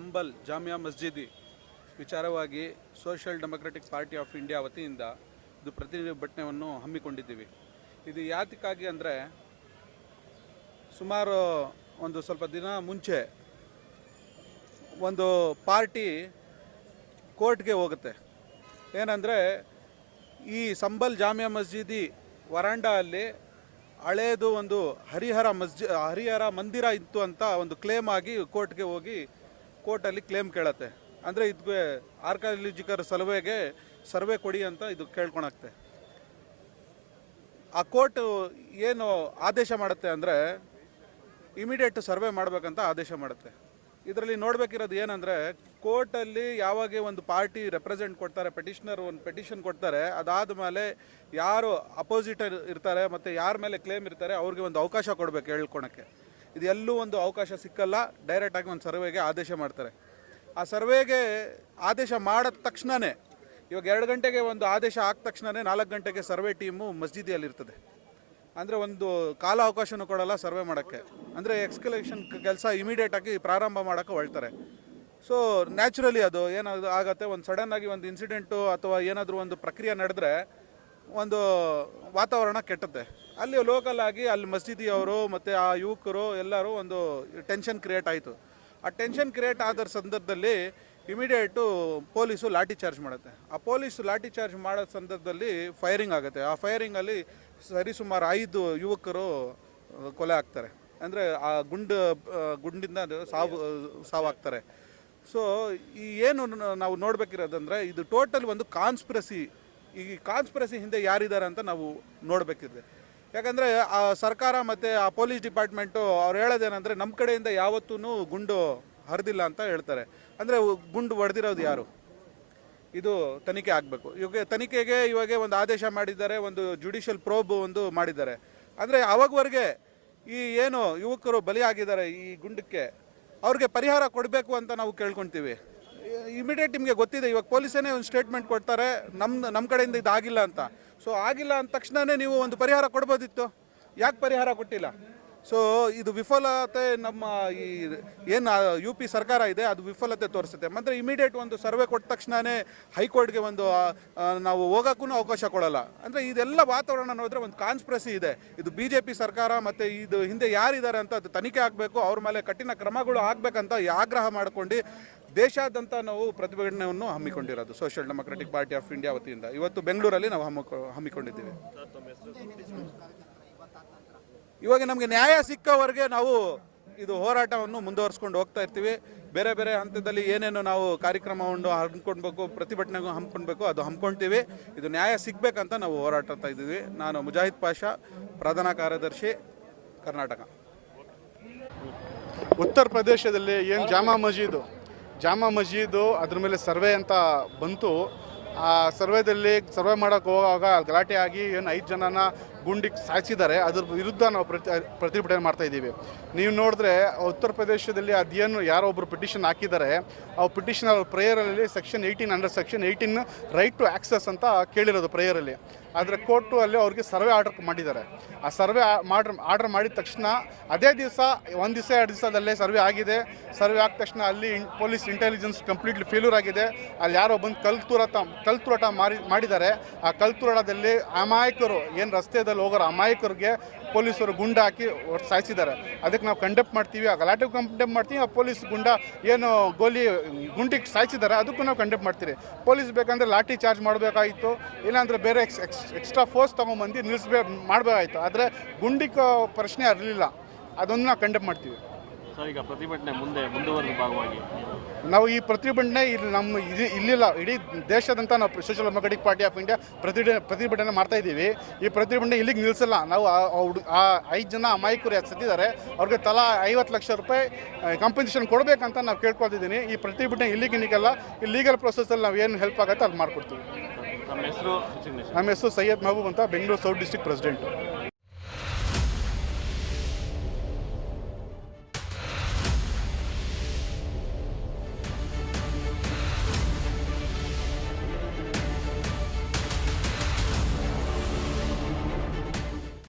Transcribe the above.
ಸಂಬಲ್ ಜಾಮಿಯಾ ಮಸ್ಜಿದಿ ವಿಚಾರವಾಗಿ social democratic party of India ವತಿಯಿಂದ ಇದು ಪ್ರತಿಭಟನೆಯನ್ನು ಹಮ್ಮಿಕೊಂಡಿದ್ದೀವಿ. ಇದು ಯಾತಕ್ಕಾಗಿ ಅಂದರೆ ಸುಮಾರು ಒಂದು ಸ್ವಲ್ಪ ದಿನ ಮುಂಚೆ ಒಂದು ಪಾರ್ಟಿ ಕೋರ್ಟ್ಗೆ ಹೋಗುತ್ತೆ. ಏನಂದರೆ ಈ ಸಂಬಲ್ ಜಾಮಿಯಾ ಮಸ್ಜಿದಿ ವರಾಂಡ ಅಲ್ಲಿ ಹಳೇದು ಒಂದು ಹರಿಹರ ಮಸ್ಜಿ, ಹರಿಹರ ಮಂದಿರ ಇತ್ತು ಅಂತ ಒಂದು ಕ್ಲೇಮ್ ಆಗಿ ಕೋರ್ಟ್ಗೆ ಹೋಗಿ ಕೋರ್ಟಲ್ಲಿ ಕ್ಲೇಮ್ ಕೇಳತ್ತೆ. ಅಂದರೆ ಇದಕ್ಕೆ ಆರ್ಕಾಲಜಿಕರ್ ಸರ್ವೆಗೆ ಸರ್ವೆ ಕೊಡಿ ಅಂತ ಇದು ಕೇಳ್ಕೊಳತ್ತೆ ಆ ಕೋರ್ಟ್ ಏನು ಆದೇಶ ಮಾಡುತ್ತೆ ಅಂದರೆ ಇಮಿಡಿಯೇಟ್ ಸರ್ವೆ ಮಾಡಬೇಕಂತ ಆದೇಶ ಮಾಡುತ್ತೆ. ಇದರಲ್ಲಿ ನೋಡಬೇಕಿರೋದು ಏನಂದರೆ ಕೋರ್ಟಲ್ಲಿ ಯಾವಾಗ ಒಂದು ಪಾರ್ಟಿ ರೆಪ್ರೆಸೆಂಟ್ ಕೊಡ್ತಾರೆ, ಪೆಟಿಷನರ್ ಒಂದು ಪೆಟಿಷನ್ ಕೊಡ್ತಾರೆ, ಅದಾದ ಮೇಲೆ ಯಾರು ಅಪೋಸಿಟರ್ ಇರ್ತಾರೆ ಮತ್ತು ಯಾರ ಮೇಲೆ ಕ್ಲೇಮ್ ಇರ್ತಾರೆ ಅವ್ರಿಗೆ ಒಂದು ಅವಕಾಶ ಕೊಡಬೇಕು ಹೇಳ್ಕೊಳಕ್ಕೆ ಇದು ಎಲ್ಲೂ ಒಂದು ಅವಕಾಶ ಸಿಕ್ಕಲ್ಲ. ಡೈರೆಕ್ಟಾಗಿ ಒಂದು ಸರ್ವೆಗೆ ಆದೇಶ ಮಾಡ್ತಾರೆ. ಆ ಸರ್ವೆಗೆ ಆದೇಶ ಮಾಡಿದ ತಕ್ಷಣವೇ ಇವಾಗ ಎರಡು ಗಂಟೆಗೆ ಒಂದು ಆದೇಶ ಆದ ತಕ್ಷಣವೇ ನಾಲ್ಕು ಗಂಟೆಗೆ ಸರ್ವೆ ಟೀಮು ಮಸ್ಜಿದಿಯಲ್ಲಿರ್ತದೆ. ಅಂದರೆ ಒಂದು ಕಾಲ ಅವಕಾಶನೂ ಕೊಡಲ್ಲ ಸರ್ವೆ ಮಾಡೋಕ್ಕೆ. ಅಂದರೆ ಎಕ್ಸ್ಕಲೇಷನ್ ಕೆಲಸ ಇಮಿಡಿಯೇಟಾಗಿ ಪ್ರಾರಂಭ ಮಾಡೋಕ್ಕೆ ಹೊಳ್ತಾರೆ ಸೊ ನ್ಯಾಚುರಲಿ ಅದು ಏನಾದ್ರು ಆಗುತ್ತೆ, ಒಂದು ಸಡನ್ನಾಗಿ ಒಂದು ಇನ್ಸಿಡೆಂಟು ಅಥವಾ ಏನಾದರೂ ಒಂದು ಪ್ರಕ್ರಿಯೆ ನಡೆದ್ರೆ ಒಂದು ವಾತಾವರಣ ಕೆಟ್ಟುತ್ತೆ ಅಲ್ಲಿ ಲೋಕಲ್ ಆಗಿ ಅಲ್ಲಿ ಮಸೀದಿಯವರು ಮತ್ತು ಆ ಯುವಕರು ಎಲ್ಲರೂ ಒಂದು ಟೆನ್ಷನ್ ಕ್ರಿಯೇಟ್ ಆಯಿತು. ಆ ಟೆನ್ಷನ್ ಕ್ರಿಯೇಟ್ ಆದ ಸಂದರ್ಭದಲ್ಲಿ ಇಮಿಡಿಯೇಟು ಪೊಲೀಸು ಲಾಠಿ ಚಾರ್ಜ್ ಮಾಡುತ್ತೆ. ಆ ಪೊಲೀಸು ಲಾಠಿ ಚಾರ್ಜ್ ಮಾಡೋ ಸಂದರ್ಭದಲ್ಲಿ ಫೈರಿಂಗ್ ಆಗುತ್ತೆ. ಆ ಫೈರಿಂಗಲ್ಲಿ ಸರಿಸುಮಾರು ಐದು ಯುವಕರು ಕೊಲೆ ಆಗ್ತಾರೆ. ಅಂದರೆ ಆ ಗುಂಡು ಗುಂಡಿಂದ ಸಾವು, ಸಾವಾಗ್ತಾರೆ. ಸೊ ಈ ಏನು ನಾವು ನೋಡಬೇಕಿರೋದಂದ್ರೆ ಇದು ಟೋಟಲ್ ಒಂದು ಕಾನ್ಸ್ಪಿರಸಿ ಈ ಕಾನ್ಸ್ಪಿರಸಿ ಹಿಂದೆ ಯಾರಿದ್ದಾರೆ ಅಂತ ನಾವು ನೋಡಬೇಕಿದೆ. ಯಾಕಂದರೆ, ಆ ಸರ್ಕಾರ ಮತ್ತು ಆ ಪೊಲೀಸ್ ಡಿಪಾರ್ಟ್ಮೆಂಟು ಅವ್ರು ಹೇಳೋದೇನೆಂದರೆ ನಮ್ಮ ಕಡೆಯಿಂದ ಯಾವತ್ತೂ ಗುಂಡು ಹರಿದಿಲ್ಲ ಅಂತ ಹೇಳ್ತಾರೆ. ಅಂದರೆ ಗುಂಡು ಹೊಡೆದಿರೋದು ಯಾರು? ಇದು ತನಿಖೆ ಆಗಬೇಕು. ಇವಾಗ ತನಿಖೆಗೆ ಇವಾಗ ಒಂದು ಆದೇಶ ಮಾಡಿದ್ದಾರೆ, ಒಂದು ಜುಡಿಷಿಯಲ್ ಪ್ರೋಬ್ ಒಂದು ಮಾಡಿದ್ದಾರೆ. ಅಂದರೆ ಅವಾಗವರೆಗೆ ಈ ಏನು ಯುವಕರು ಬಲಿಯಾಗಿದ್ದಾರೆ ಈ ಗುಂಡಕ್ಕೆ, ಅವ್ರಿಗೆ ಪರಿಹಾರ ಕೊಡಬೇಕು ಅಂತ ನಾವು ಕೇಳ್ಕೊಳ್ತೀವಿ ಇಮಿಡಿಯೇಟ್ ನಿಮಗೆ ಗೊತ್ತಿದೆ, ಇವಾಗ ಪೊಲೀಸೇ ಒಂದು ಸ್ಟೇಟ್ಮೆಂಟ್ ಕೊಡ್ತಾರೆ ನಮ್ಮ ನಮ್ಮ ಕಡೆಯಿಂದ ಇದಾಗಿಲ್ಲ ಅಂತ. ಸೊ ಆಗಿಲ್ಲ ಅಂದ ತಕ್ಷಣವೇ ನೀವು ಒಂದು ಪರಿಹಾರ ಕೊಡ್ಬೋದಿತ್ತು? ಯಾಕೆ ಪರಿಹಾರ ಕೊಟ್ಟಿಲ್ಲ? ಸೊ ಇದು ವಿಫಲತೆ ನಮ್ಮ ಈ ಏನು ಯು ಪಿ ಸರ್ಕಾರ ಇದೆ, ಅದು ವಿಫಲತೆ ತೋರಿಸುತ್ತೆ. ಮತ್ತು ಇಮಿಡಿಯೇಟ್ ಒಂದು ಸರ್ವೆ ಕೊಟ್ಟ ತಕ್ಷಣವೇ ಹೈಕೋರ್ಟ್ಗೆ ಒಂದು ನಾವು ಹೋಗೋಕ್ಕೂ ಅವಕಾಶ ಕೊಡಲ್ಲ. ಅಂದರೆ ಇದೆಲ್ಲ ವಾತಾವರಣ ನೋಡಿದ್ರೆ ಒಂದು ಕಾನ್ಸ್ಪ್ರೆಸಿ ಇದೆ. ಇದು ಬಿ ಜೆ ಪಿ ಸರ್ಕಾರ ಮತ್ತು ಇದು ಹಿಂದೆ ಯಾರಿದ್ದಾರೆ ಅಂತ ಅದು ತನಿಖೆ ಆಗಬೇಕು, ಅವ್ರ ಮೇಲೆ ಕಠಿಣ ಕ್ರಮಗಳು ಆಗಬೇಕಂತ ಆಗ್ರಹ ಮಾಡ್ಕೊಂಡು ದೇಶಾದ್ಯಂತ ನಾವು ಪ್ರತಿಭಟನೆಯನ್ನು ಹಮ್ಮಿಕೊಂಡಿರೋದು social democratic party of India ವತಿಯಿಂದ. ಇವತ್ತು ಬೆಂಗಳೂರಲ್ಲಿ ನಾವು ಹಮ್ಮಿಕೊ, ಹಮ್ಮಿಕೊಂಡಿದ್ದೀವಿ. ಇವಾಗ ನಮಗೆ ನ್ಯಾಯ ಸಿಕ್ಕವರೆಗೆ ನಾವು ಇದು ಹೋರಾಟವನ್ನು ಮುಂದುವರಿಸ್ಕೊಂಡು ಹೋಗ್ತಾ ಇರ್ತೀವಿ. ಬೇರೆ ಬೇರೆ ಹಂತದಲ್ಲಿ ಏನೇನು ನಾವು ಕಾರ್ಯಕ್ರಮವನ್ನು ಹಮ್ಮಿಕೊಂಡ್ಬೇಕು ಪ್ರತಿಭಟನೆಗೂ ಹಮ್ಮಿಕೊಳ್ಬೇಕು, ಅದು ಹಮ್ಮಿಕೊಳ್ತೀವಿ. ಇದು ನ್ಯಾಯ ಸಿಗ್ಬೇಕಂತ ನಾವು ಹೋರಾಡ್ತಾ ಇದ್ದೀವಿ. ನಾನು ಮುಜಾಹಿದ್ ಪಾಷಾ, ಪ್ರಧಾನ ಕಾರ್ಯದರ್ಶಿ, ಕರ್ನಾಟಕ. ಉತ್ತರ ಪ್ರದೇಶದಲ್ಲಿ ಏನು ಜಾಮಾ ಮಸೀದು? ಜಾಮಾ ಮಸೀದು ಅದ್ರ ಮೇಲೆ ಸರ್ವೆ ಅಂತ ಬಂತು. ಆ ಸರ್ವೆದಲ್ಲಿ ಸರ್ವೆ ಮಾಡೋಕೆ ಹೋಗುವಾಗ ಗಲಾಟೆ ಆಗಿ ಏನು ಐದು ಜನನ ಗುಂಡಿಗೆ ಸಾಯಿಸಿದ್ದಾರೆ. ಅದ್ರ ವಿರುದ್ಧ ನಾವು ಪ್ರತಿ, ಪ್ರತಿಭಟನೆ ಮಾಡ್ತಾ ಇದ್ದೀವಿ. ನೀವು ನೋಡಿದ್ರೆ ಉತ್ತರ ಪ್ರದೇಶದಲ್ಲಿ ಅದೇನು ಯಾರೋ ಒಬ್ಬರು ಪಿಟಿಷನ್ ಹಾಕಿದ್ದಾರೆ. ಆ ಪಿಟಿಷನ್ ಅವ್ರ ಪ್ರೇಯರಲ್ಲಿ section eighteen under section eighteen right to access ಅಂತ ಕೇಳಿರೋದು ಪ್ರೇಯರಲ್ಲಿ ಆದರೆ ಕೋರ್ಟು ಅಲ್ಲಿ ಅವ್ರಿಗೆ ಸರ್ವೆ ಆರ್ಡರ್ ಮಾಡಿದ್ದಾರೆ. ಆ ಸರ್ವೆ ಮಾಡ್ರ್, ಆರ್ಡರ್ ಮಾಡಿದ ತಕ್ಷಣ ಅದೇ ದಿವಸ, ಒಂದು ದಿವಸ, ಎರಡು ದಿವಸದಲ್ಲೇ ಸರ್ವೆ ಆಗಿದೆ. ಸರ್ವೆ ಆದ ತಕ್ಷಣ ಅಲ್ಲಿ ಪೊಲೀಸ್ ಇಂಟೆಲಿಜೆನ್ಸ್ ಕಂಪ್ಲೀಟ್ಲಿ ಫೇಲ್ಯೂರ್ ಆಗಿದೆ. ಅಲ್ಲಿ ಯಾರೋ ಬಂದು ಕಲ್ ಕಲ್ತುರಾಟ ಕಲ್ ತೂರಾಟ ಮಾರಿ, ಮಾಡಿದ್ದಾರೆ. ಆ ಕಲ್ ತೂರಾಟದಲ್ಲಿ ಅಮಾಯಕರು, ಏನು ರಸ್ತೆಯಲ್ಲಿ ಹೋಗೋರು ಅಮಾಯಕರಿಗೆ ಪೊಲೀಸರು ಗುಂಡ ಹಾಕಿ ಸಾಯಿಸಿದ್ದಾರೆ. ಅದಕ್ಕೆ ನಾವು ಕಂಡೆಪ್ಟ್ ಮಾಡ್ತೀವಿ, ಆ ಗಲಾಟೆ ಕಂಡೆಪ್ಟ್ ಮಾಡ್ತೀವಿ, ಆ ಪೊಲೀಸ್ ಗುಂಡ ಏನು ಗೋಲಿ ಗುಂಡಿಗೆ ಸಾಯಿಸಿದ್ದಾರೆ, ಅದಕ್ಕೂ ನಾವು ಕಂಡೆಪ್ಟ್ ಮಾಡ್ತೀವಿ ಪೊಲೀಸ್ ಬೇಕಂದ್ರೆ ಲಾಠಿ ಚಾರ್ಜ್ ಮಾಡಬೇಕಾಗಿತ್ತು, ಇಲ್ಲಾಂದ್ರೆ ಬೇರೆ ಎಕ್ಸ್ ಎಕ್ಸ್ ಎಕ್ಸ್ಟ್ರಾ ಫೋರ್ಸ್ ತೊಗೊಂಬಂದು ನಿಲ್ಲಿಸ್ಬೇ ಮಾಡಬೇಕಾಯಿತು ಆದರೆ ಗುಂಡಿಗೆ ಪ್ರಶ್ನೆ ಇರಲಿಲ್ಲ ಅದನ್ನು ನಾವು ಕಂಡೆಪ್ಟ್ ಮಾಡ್ತೀವಿ. ಈಗ ಪ್ರತಿಭಟನೆ ಮುಂದೆ ಮುಂದುವರೆದ ಭಾಗವಾಗಿ. ನಾವು ಈ ಪ್ರತಿಭಟನೆ ಇಲ್ಲಿ ನಮ್ಮ ಇದು ಇಲ್ಲಿಲ್ಲ. ಇಡೀ ದೇಶದಂತ ನಾವು social democratic party of India ಪ್ರತಿ ಪ್ರತಿಭಟನೆ ಮಾಡ್ತಾ ಇದ್ದೀವಿ. ಈ ಪ್ರತಿಭಟನೆ ಇಲ್ಲಿಗೆ ನಿಲ್ಲಿಸಲ್ಲ ನಾವು ಆ- ಐದು ಜನ ಅಮಾಯಕರು ಸತ್ತಿದ್ದಾರೆ ಅವ್ರಿಗೆ ತಲಾ ಐವತ್ತು ಲಕ್ಷ ರೂಪಾಯಿ ಕಂಪನ್ಸೇಷನ್ ಕೊಡಬೇಕಂತ ನಾವು ಕೇಳ್ಕೊಳ್ತಿದ್ದೀನಿ. ಈ ಪ್ರತಿಭಟನೆ ಇಲ್ಲಿಗೆ ನಿಗಲ್ಲ ಈ ಲೀಗಲ್ ಪ್ರೊಸೆಸಲ್ಲಿ ನಾವು ಏನು ಹೆಲ್ಪ್ ಆಗುತ್ತೆ ಅದು ಮಾಡಿಕೊಡ್ತೀವಿ. ನಮ್ಮ ಹೆಸರು ನಮ್ಮ ಹೆಸರು ಸೈಯದ್ ಮಹಬೂಬ್ ಅಂತ ಬೆಂಗಳೂರು ಸೌತ್ ಡಿಸ್ಟಿಕ್ ಪ್ರೆಸಿಡೆಂಟು